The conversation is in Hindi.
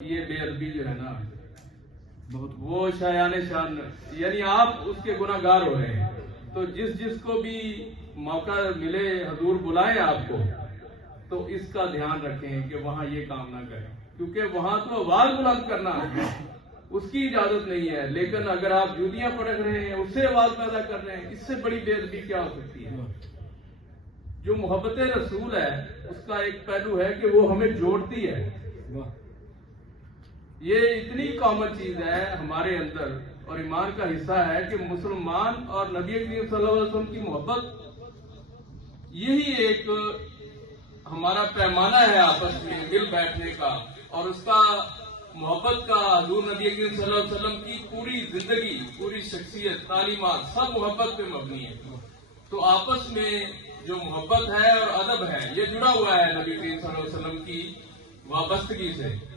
ये बेअदबी जो है ना बहुत, वो शायाने शान, यानी आप उसके गुनाहगार हो रहे हैं। तो जिसको भी मौका मिले हजूर बुलाए आपको, तो इसका ध्यान रखें कि वहां ये काम ना करें, क्योंकि वहां तो आवाज बुलंद करना उसकी इजाजत नहीं है। लेकिन अगर आप जूतियां पटक रहे हैं, उससे आवाज पैदा कर रहे हैं, इससे बड़ी बेअदबी क्या हो सकती है। जो मोहब्बत रसूल है उसका एक पहलू है कि वो हमें जोड़ती है। ये इतनी कॉमन चीज है हमारे अंदर और ईमान का हिस्सा है कि मुसलमान और नबी करीम सल्लल्लाहु अलैहि वसल्लम की मोहब्बत यही एक हमारा पैमाना है आपस में मिल बैठने का, और उसका मोहब्बत का हजूर नबी करीम सल्लल्लाहु अलैहि वसल्लम की पूरी जिंदगी, पूरी शख्सियत, तालीमात सब मोहब्बत पे मबनी है। तो आपस में जो मोहब्बत है और अदब है, ये जुड़ा हुआ है नबी करीम सल्लल्लाहु अलैहि वसल्लम की वाबस्तगी से।